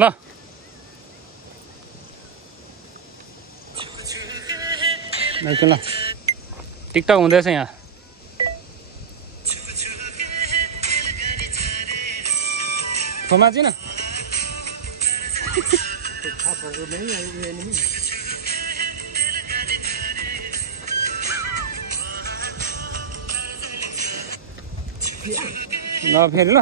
ल ल टिकटक हुँदैछ यहाँ समाजिन ल फेरि ल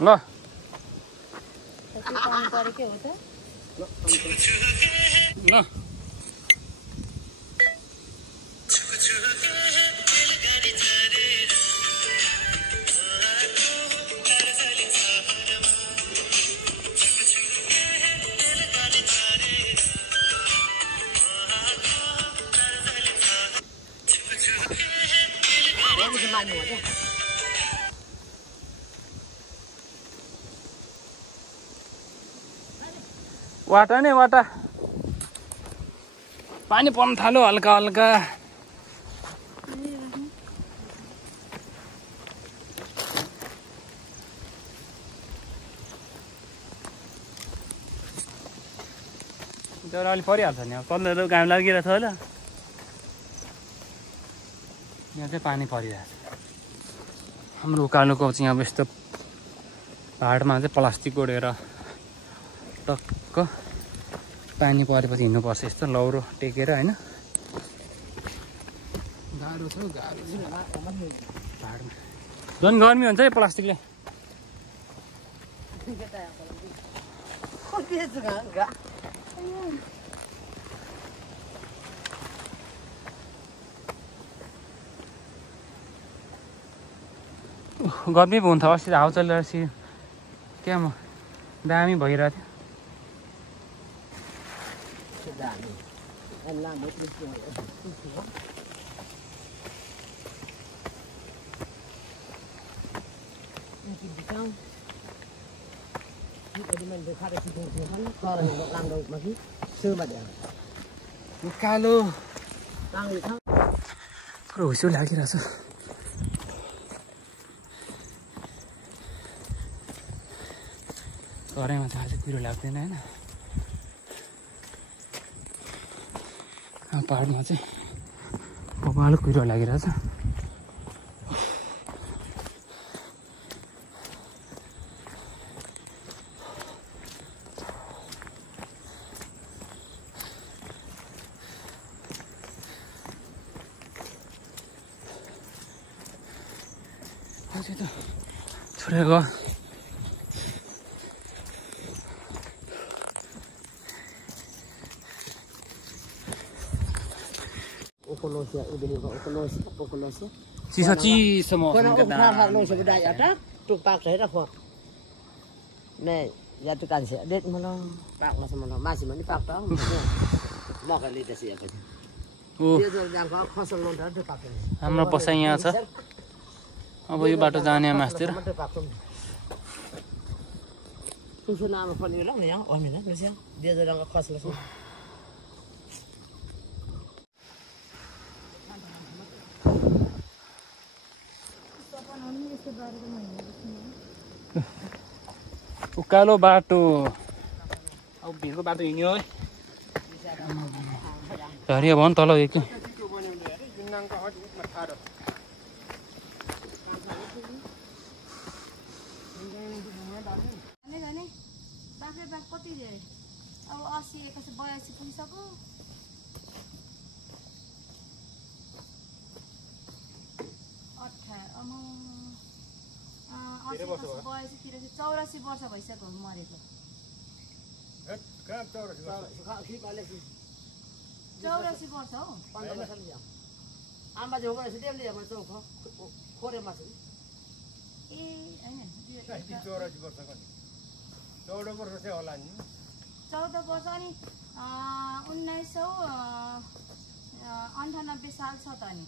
ल ल वाटा नै वाटा पानी पर्न थाल्यो हल्का हल्का तर अलि परिहाल्छ नि कलर घाम लागिरहेको छ होला यहाँ चाहिँ पानी परिरहेछ हाम्रो उकालोको चाहिँ अब यस्तो पहाडमा चाहिँ प्लास्टिक गोडेर टक्क पानी परेपछि हिँड्नुपर्छ यस्तो लौरो टेकेर होइन गाह्रो छ गाह्रो पहाडमा झन् गर्मी हुन्छ है प्लास्टिकले गर्मी पो हुन्छ अस्ति हावा चलिरहेपछि क्या म दामी भइरहेको थियो कालो पुरो हुस्यो लागिरहेछ कराईमा चाहिँ आज कुरो लाग्दैन होइन पहाडमा चाहिँ कपालो कुरो लागिरहेछ अझै त छोडेर गयो चिसो चिसो मौसम के Trục bạc đấy là phở này ra tôi cần sẽ đến mà nó bạc là sao mà nó mai chỉ mới bạc đó mọc cái lít sẽ cái त्यो जो जान खसल लोन र त्यो पाक्छ हाम्रो बसाइ यहाँ छ अब यो बाटो जाने मास्तिर त्यसो नाम फल्यो ल यहाँ अनि न लस्या दियो जो रंग खसल छ उकालो बाटो अब भिरको बाटो हिँड्यो है हरियो भयो नि तल एक कति धेरै अब 80 81 82 पुगिसक्यो वर्ष भइसक्यो मरेको 84 वर्ष हो 15 वर्ष लिया आमा जो गएछ त्यसले अब चौख खोरेमा छ ए हैन 84 वर्ष कति 14 वर्ष चाहिँ होला नि 14 वर्ष अनि 1998 साल छ त नि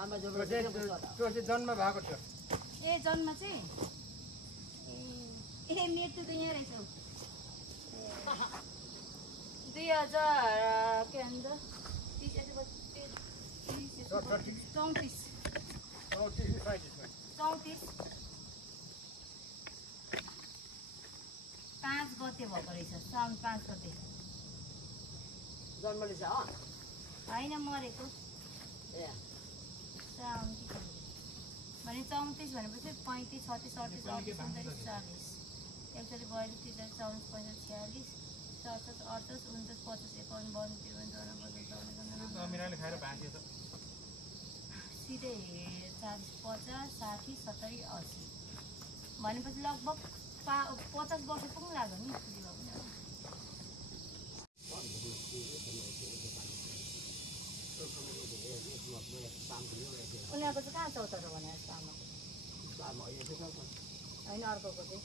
आमा जो त्यो जन्म भएको थियो ए जन्म चाहिँ ए मृत्यु त यहाँ रहेछ 2000 के भन्छ 34 34 5 गते भएको रहेछ साउन 5 गते जन्मले छ होइन मरेको ए साउन भने 34 भनेपछि 35 36 38 39 40 41 42 43 44 45 46 47 48 49 50 51 52 53 सिधै 40 50 60 70 80 भनेपछि लगभग 50 वर्ष पुग्नु लाग्यो नि उनीहरूको चाहिँ कहाँ छ उता भने होइन अर्कोको चाहिँ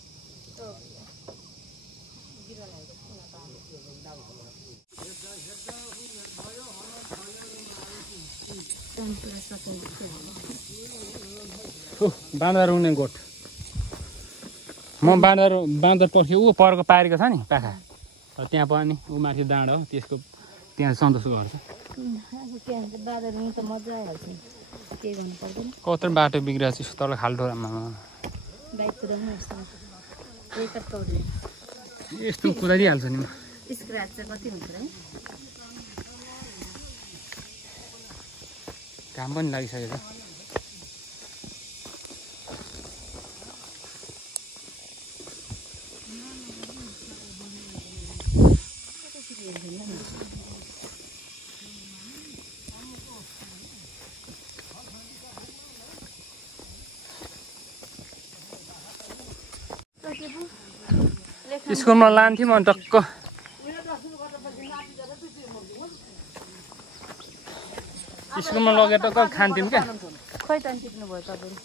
बाँदर रुङ्ने गोठ म बाँदर पर्ख्यो ऊ परको पारेको छ नि पाखा र त्यहाँ पनि ऊ माथि डाँडा हो त्यसको त्यहाँ सन्तोषको घर छ बाँदर रुङ त मजा आइहाल्छ केही गर्नु पर्दैन कत्रो बाटो बिग्रिरहेको छ तल खाल्डोमा बाइक कुदाउनु यस्तो कुदाइदिइहाल्छ नि म स्क्र्याच चाहिँ कति हुन्छ है काम पनि लागिसकेको छ स्कुलमा लान्थ्यौँ अनि टक्क स्कुलमा लगेर टक्क खान्थ्यौँ क्या खै त टिप्नु भयो तपाईँले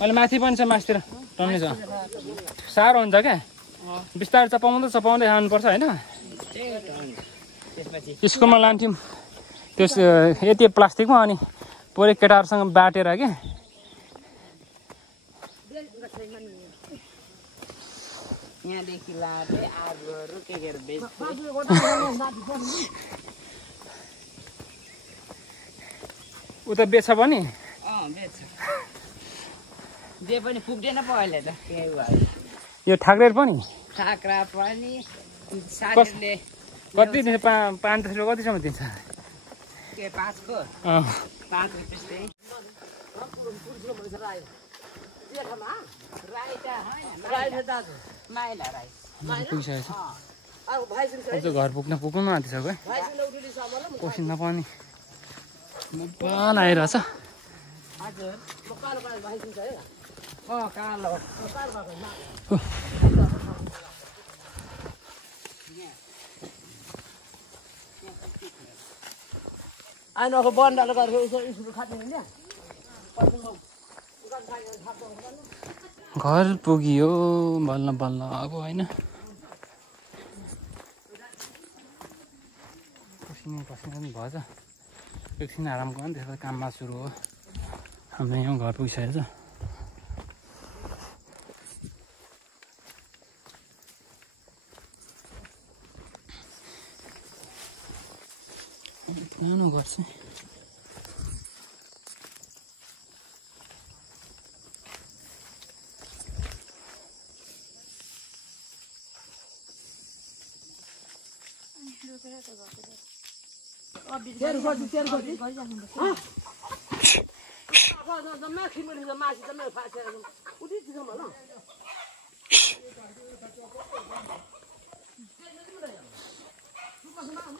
अहिले माथि पनि छ मासतिर टन्ने छ साह्रो हुन्छ क्या बिस्तारै चपाउँदै खानुपर्छ होइन स्कुलमा लान्थ्यौँ त्यो यति प्लास्टिकमा अनि पुरै केटाहरूसँग बाटेर क्या यहाँदेखि लाँदै आगोहरू के बेच्छ ऊ त बेच्छ पनि बेच्छ जे पनि पुग्दैन पो अहिले त के भयो यो ठाक्रेर पनि काँक्रा पनि साथीले कति दिन्छ 5-10 रुपियाँ कतिसम्म दिन्छ के 5 को 5 रुपियाँ चाहिँ पुगिसकेको घर पुग्नु आँटिसक्यो है पसिना पनि मजाले आइरहेछ आइनको बन्दाले गरेको स्कुल खाँदैन नि घर पुगियो बल्ल बल्ल अब होइन पसिना पनि भएछ एकछिन आराम गर्नु त्यसपछि काममा सुरु हो हाम्रो यहाँ घर पुगिसकेको छ पुरानो घर चाहिँ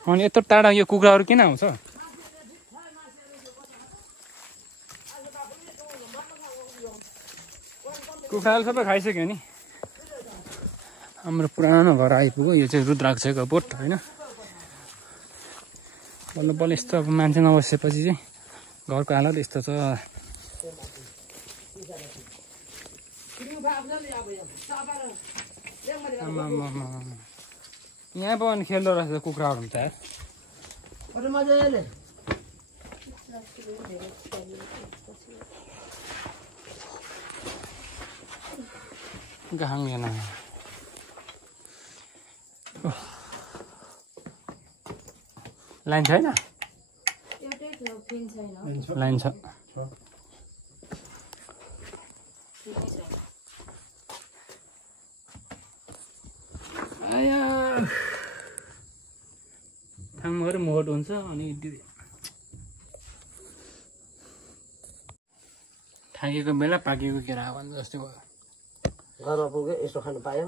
अनि यत्रो टाढा यो कुखुराहरू किन आउँछ कुखुराले सबै खाइसक्यो नि हाम्रो पुरानो घर आइपुग्यो यो चाहिँ रुद्राक्षको बोट होइन बल्ल बल्ल यस्तो अब मान्छे नबसेपछि चाहिँ घरको हालत यस्तो छ यहाँ पनि खेल्दो रहेछ कुखुराहरू हुन्छ गाँगेन लाइन छैन लाइन छ लोड हुन्छ अनि थाकेको बेला पाकेको केरा भन्दा जस्तै भयो। घरमा पुग्यो यसो खानु पायो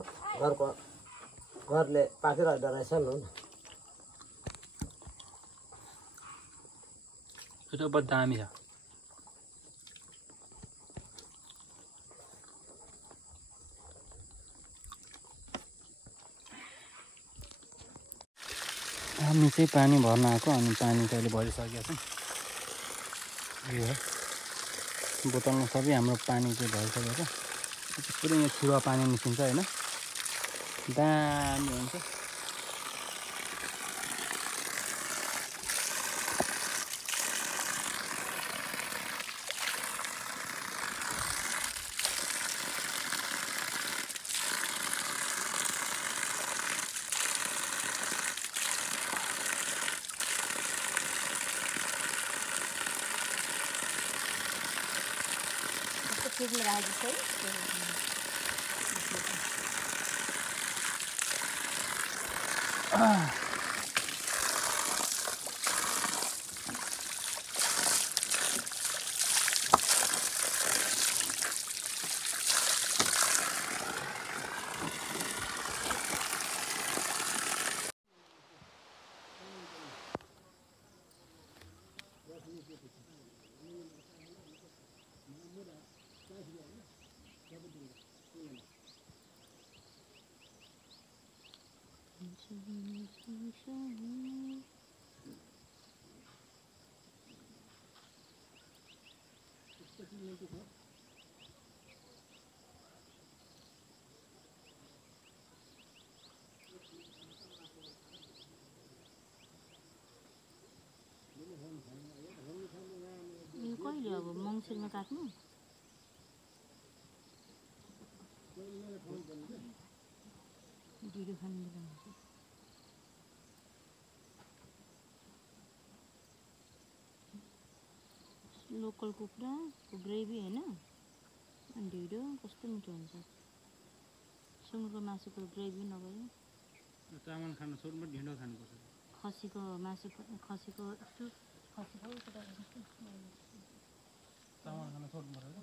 घरले पाकिरहेको रहेछ नि त्यो चाहिँ बहुत दामी छ। हामी चाहिँ पानी भर्न आएको अनि पानी चाहिँ अहिले भरिसकेको छ। यो हो बोतलमा सबै हाम्रो पानी चाहिँ भरिसकेको छ। पुरै यहाँ छुवा पानी निस्किन्छ होइन, दामी हुन्छ। फ्रिजमा राखेको है। यो कहिले अब मङ्सिरमा काट्नु? ढिँडो खानु मिलाउँछ। लोकल कुखुराको ग्रेभी होइन, अनि ढिँडो कस्तो मिठो हुन्छ। सुँगुरको मासुको ग्रेभी नभए चामल खानु छोड्नु ढिँडो खानुपर्छ। खसीको मासु खसीको चामल खानु छोड्नुपर्छ।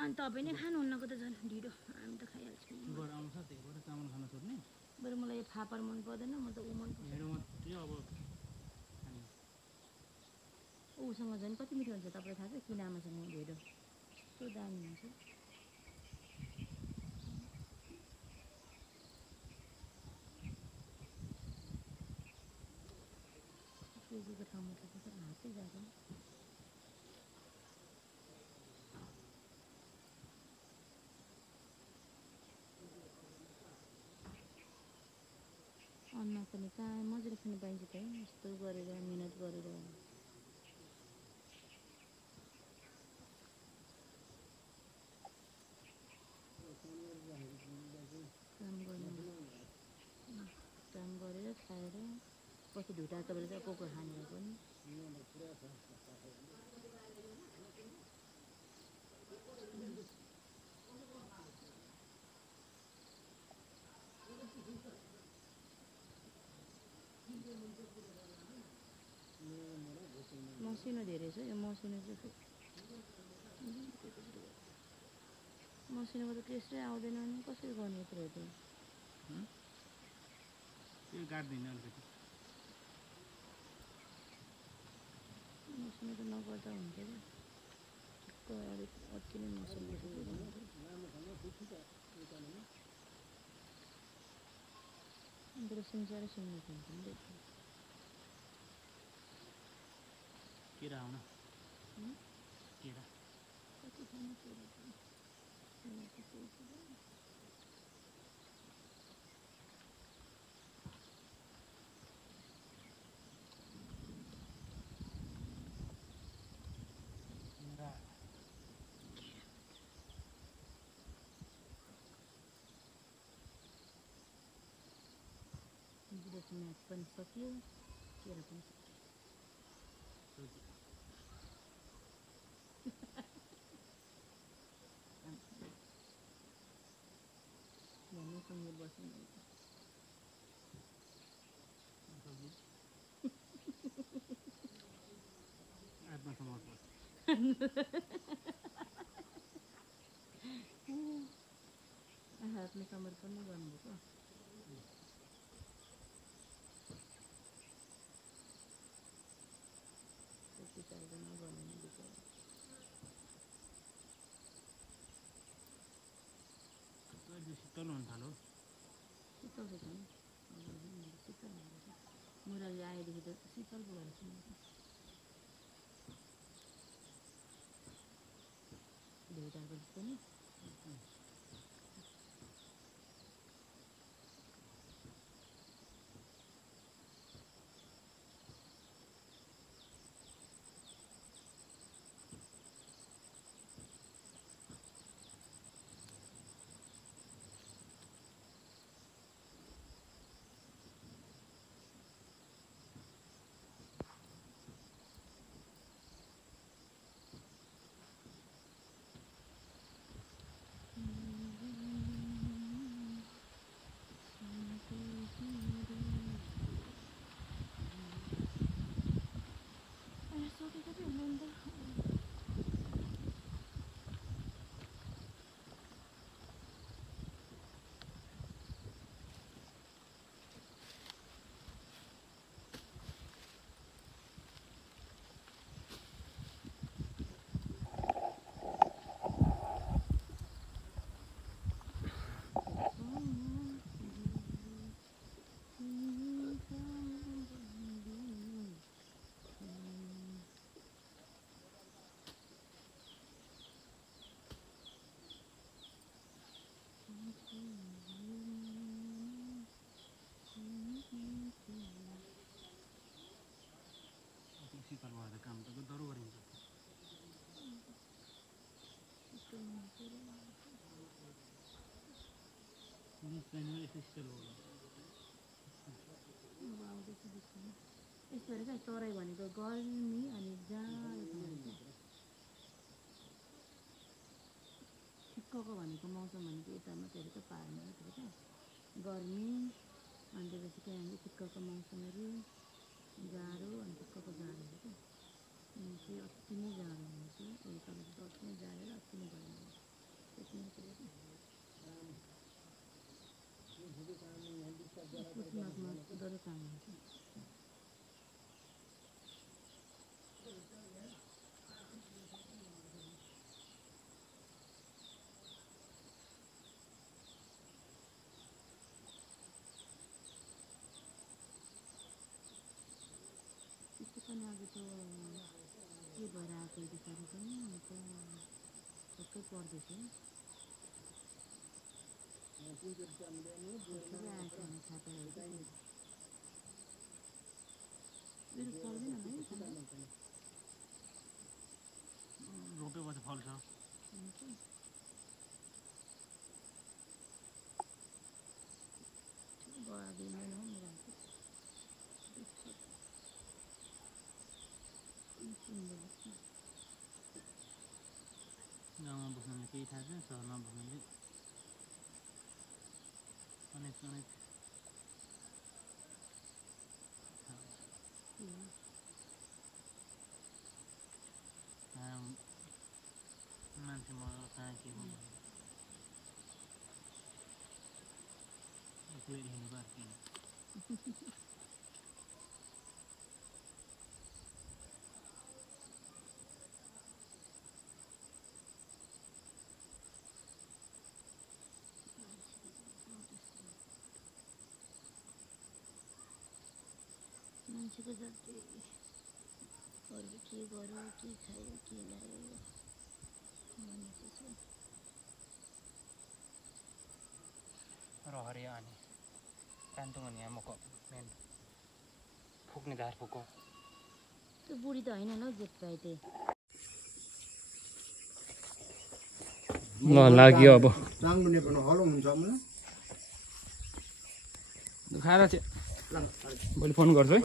अनि तपाईँ नै खानुहुन्नको त झन् ढिँडो, हामी त खाइहाल्छौँ। सुगर आउँछ त्यही भएर चामल खानु छोड्ने। बरु मलाई यो फापर मन पर्दैन, म त ऊ मन पर्छ। ढिँडो मात्रै अब ऊसँग झन् कति मिठो हुन्छ तपाईँलाई थाहा छ? किनामासँग ढिँडो कस्तो दामी हुन्छ। सुजीको ठाउँमा त हातै जाँदैन। अन्न पनि कहाँ मजाले खानु पाइन्छ त है, यस्तो गरेर मिहिनेत गरेर। काम गरेर खाएर पछि ढुटा तपाईँले चाहिँ पोको खानेर पनि मसिनो धेरै छ। यो मसिनो चाहिँ मसिनोको त टेस्टै आउँदैन नि, कसरी गर्ने यत्रो त? त्यो काट्दिनँ अलिकति। मसिनो त नगर्दा हुन्थ्यो नि, ठिक्क अलिक अति नै मसिनो अन्त सिन्चाएर सुन्नु पर्छ नि। केरा आउन केरा कति खानु केरा म्याथ पनि सक्यो, केरा पनि सक्यो। भन्ने सँगै बस्नु हातले समर्पण नै गर्नुभएको त्यति चाहिँदैन भन्ने विचार शीतल हुन थाल्यो शीतल छ नि शीतल मुराले आएदेखि त शीतल पो गरेको छु भेटाएको जस्तो नि शीतल भएर काम त दह्रो गरिन्छ यस्तो शीतल हो यस्तो रहेछ तराई भनेको गर्मी अनि जाडो ठिक्कको भनेको मौसम भनेको यता मात्रै रहेछ पाहाडमा मात्रै रहेछ गर्मी अनि त्यसपछि के भन्छ ठिक्कको मौसमहरू जाडो अनि ठिक्कको जाडो हुन्छ क्या अति नै जाडो हुन्छ तपाईँको त अति नै जाडो र अति नै गर्मी हुन्छ त्यति नै कुरा पुसमाघमा डह्रो काम हुन्छ पनि अब त के भएर आएको बिचारी पनि त छक्कै पर्दैछ आएको भने थाहा पाइहाल्छ मेरो पर्दैन होला है रोपेपछि फल्छ दिँदैन हो मेरो गाउँमा बस्नुले केही थाहा छैन सहरमा बस्नुले अनेक अनेक मान्छे मरेर कहाँ के हो एक्लै हिँड्नु पर्छ मान्छेको जति अरू के गर्यो के खायो के ल्यायो भनेको छ रहरे अनि कान्तुङ अनि आमाको मेन फुक्ने धार फुको त्यो बुढी त होइन न जेठ पाए त्यही ल लाग्यो अब राङ्गुने पनि हलो हुन्छ मलाई खाएर चाहिँ भोलि फोन गर्छु है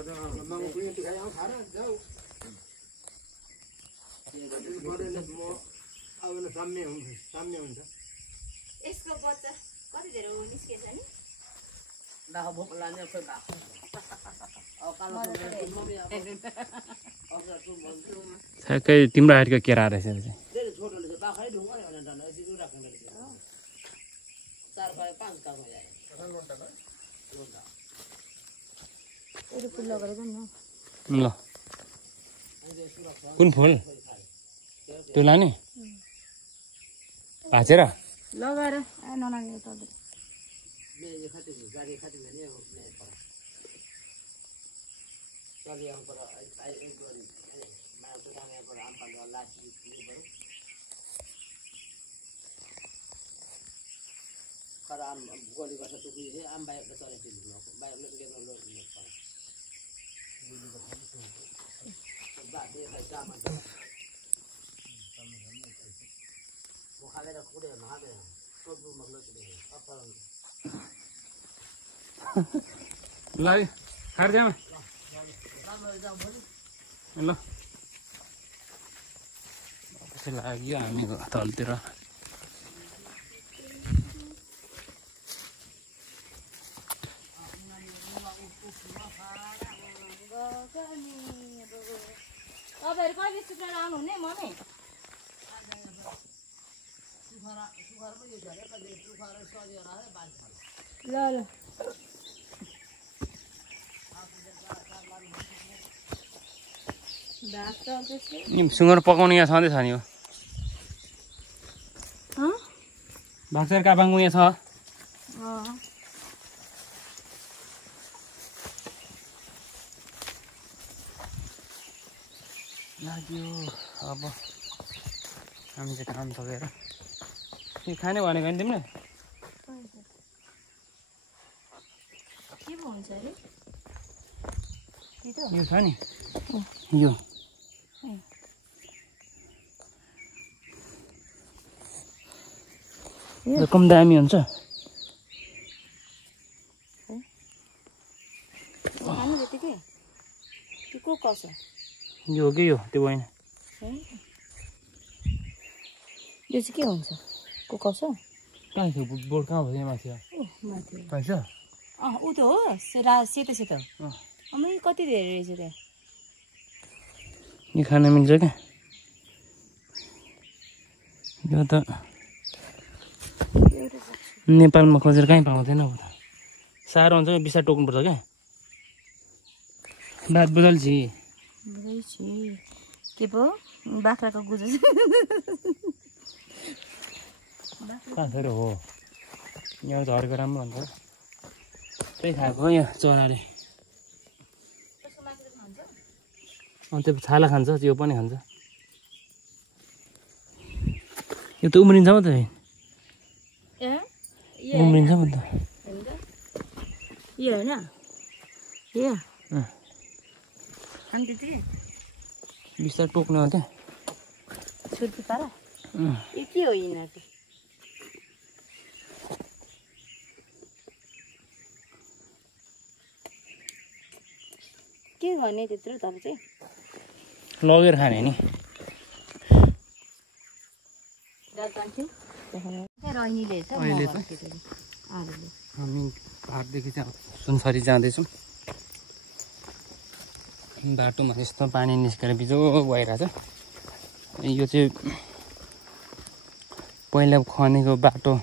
यसको बच्चा कति धेरै निस्केछ नि Dah hobok lanya khoi bak. Oh kalau mami अब tu ठ्याक्कै तिम्रो हाइटको केरा रहेछ धेरै छोटो रहेछ बाख्रै ढुङ्गा नि भनेर झन् यसरी राख्नु रहेछ 4 बाई 5 का हो जाए यो फुल लगेर जाउँ न ल कुन फुल त्यो लाने भाचेर लगाएर नलागे त मेरे खाते गाडी खाते भने चलिए हम पर एक मैं तो हमें पर हम पर लास्ट वीक पर कर हम गोली का तो भी है हम बाइक का चले थे बाइक में के लोग बात ये का मत वो खाले रख दे ना दे तो भी मगलो चले अब ल खाएर जाऊ ल पछि लाग्यो हामी तलतिर तपाईँहरू कहिले सुत्न आउनुहुने मम्मी ल ल सुँगुर पकाउने यहाँ छँदैछ नि हो भाग्सर काबाङको यहाँ छ लाग्यो अब हामी चाहिँ काम सकेर के खाने भनेको नि तिमीले के पो हुन्छ अरे यो छ नि यो कम दामी हुन्छ खानु बित्तिकै त्यो को कसो यो हो कि यो त्यो होइन यो चाहिँ के हुन्छ को कसो कहाँ थियो बोर्ड कहाँ भयो माथि माथि पाइछ ऊ त हो सेतो सेतो अमै कति धेरै रहेछ त्यहाँ यो खान मिल्छ क्या यो त नेपालमा खोजेर कहीँ पाउँदैन अब त साह्रो हुन्छ बिस्तार टोक्नुपर्छ क्या बात बदल छि के पो बाख्राको गुजो कहाँ छ र हो यहाँ झरेको राम्रो हुन्छ त्यही खाएको यहाँ चराले त्यो छाला खान्छ त्यो पनि खान्छ यो त उम्रिन्छ म त उम्रिन्छ म त यो होइन यो बिस्तारै टोक्ने हो क्या छुर्पी पारा यो के हो यिनीहरू के गर्ने त्यत्रो तपाईँ चाहिँ लगेर खाने नि अहिले त हामी घाटदेखि चाहिँ सुनसरी जाँदैछौँ बाटोमा यस्तो पानी निस्केर बिजो भइरहेछ यो चाहिँ पहिला खनेको बाटो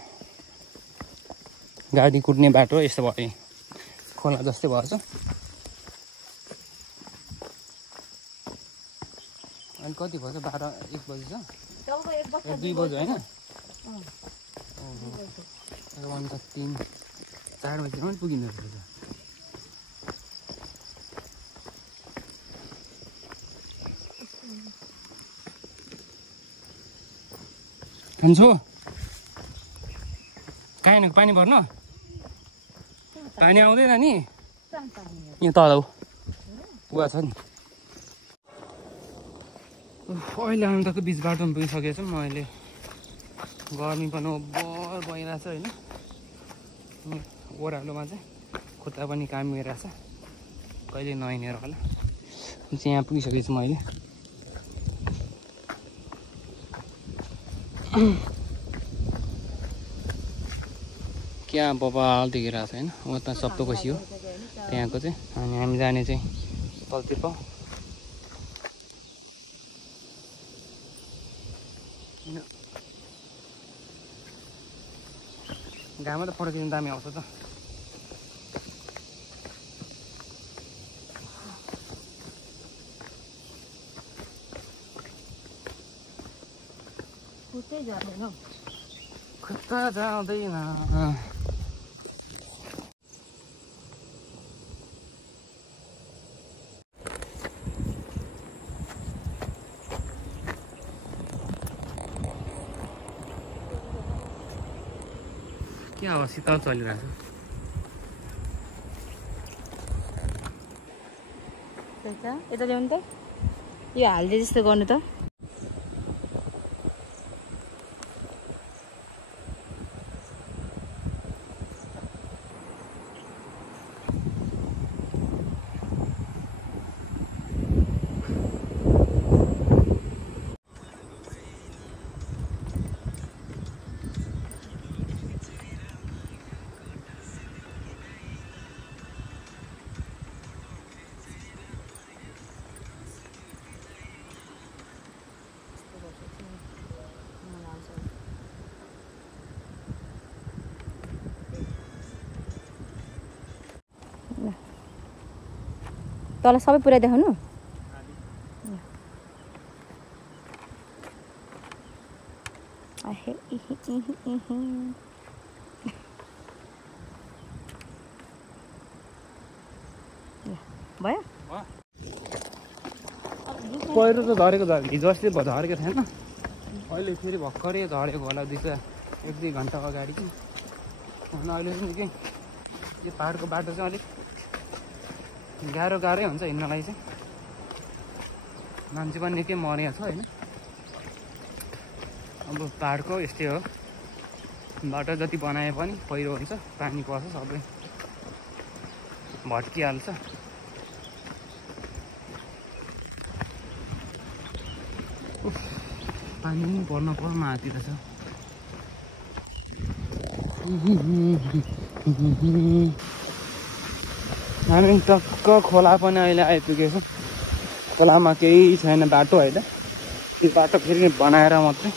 गाडी कुट्ने बाटो यस्तो भयो खोला जस्तै भएछ अनि कति भयो 12-1 बजी छ 2 बजी होइन अन्त 3-4 बजीसम्म पनि पुगिँदो रहेछ खान्छौ कहीँ पानी भर्नु पानी आउँदैन नि यहाँ तल पुगा छ नि अहिले हामी त बिच बाटोमा पुगिसकेको छौँ अहिले गर्मी पनि बर भइरहेछ होइन ओह्रालोमा चाहिँ खुट्टा पनि काम गरिरहेछ कहिले नहिँडेर होला चाहिँ यहाँ पुगिसकेको छु मैले क्या बबाल देखिरहेको छ होइन उता सप्तकोशी हो त्यहाँको चाहिँ अनि हामी जाने चाहिँ तलतिर घाममा त फोटो खिच्नु दामी आउँछ त खुट्टा जाँदैन क्या हो शीतल चलिरहेको छ यता ल्याउनु त यो हाल्दै जस्तो गर्नु त तल सबै पुरा देखाउनु भयो पहिरो त झरेको हिजो अस्ति झरेको थिएन अहिले फेरि भर्खरै झरेको होला 1-2 घन्टा अगाडि कि अनि अहिले पनि के यो पाहाडको बाटो चाहिँ अलिक गाह्रै हुन्छ हिँड्नलाई चाहिँ मान्छे पनि निकै मरेको छ होइन अब पाहाडको यस्तै हो बाटो जति बनाए पनि पहिरो हुन्छ पानी पर्छ सबै भट्किहाल्छ पानी पनि पर्न आँतिर छ हामी टक्क खोला पनि अहिले आइपुगेको छ खोलामा केही छैन बाटो होइन यो बाटो फेरि बनाएर मात्रै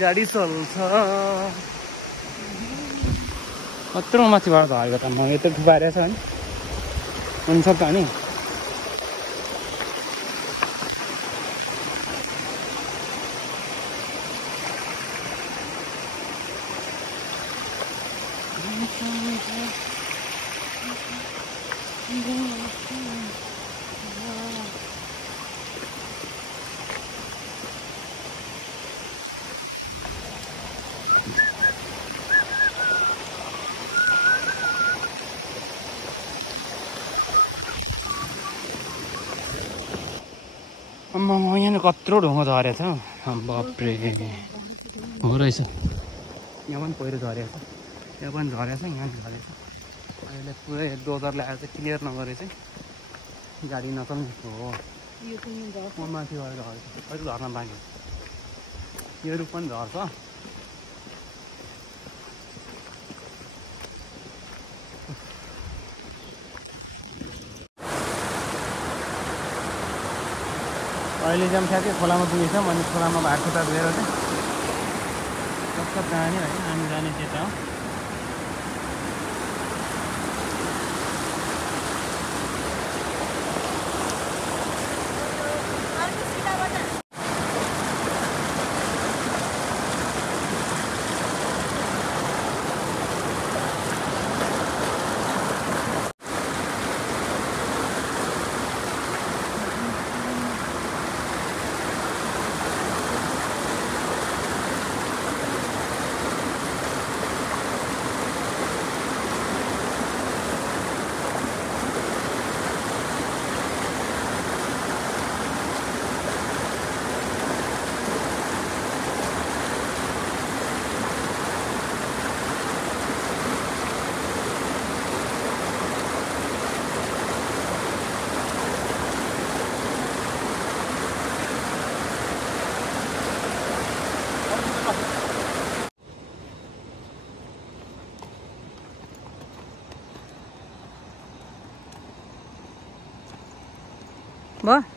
गाडी चल्छ कत्रो माथिबाट झरेको त म यत्रो डुबाएर छ नि हुन्छ पानी यहाँ कत्रो ढुङ्गा झरेको छ बाफ्रे हो रहेछ यहाँ पनि पहिरो झरेको छ यहाँ पनि झरेको छ यहाँ पनि झरेको छ अहिले पुरै डोजर ल्याएर चाहिँ क्लियर नगरे चाहिँ गाडी नचल्ने हो माथि गएर झरेको अहिले झर्न बाँकी यो रुख पनि झर्छ अहिले चाहिँ ठ्याक्कै खोलामा पुगेछ अनि खोलामा भात खुट्टा धोएर चाहिँ कस्तो जाने है हामी जाने त्यता हो भयो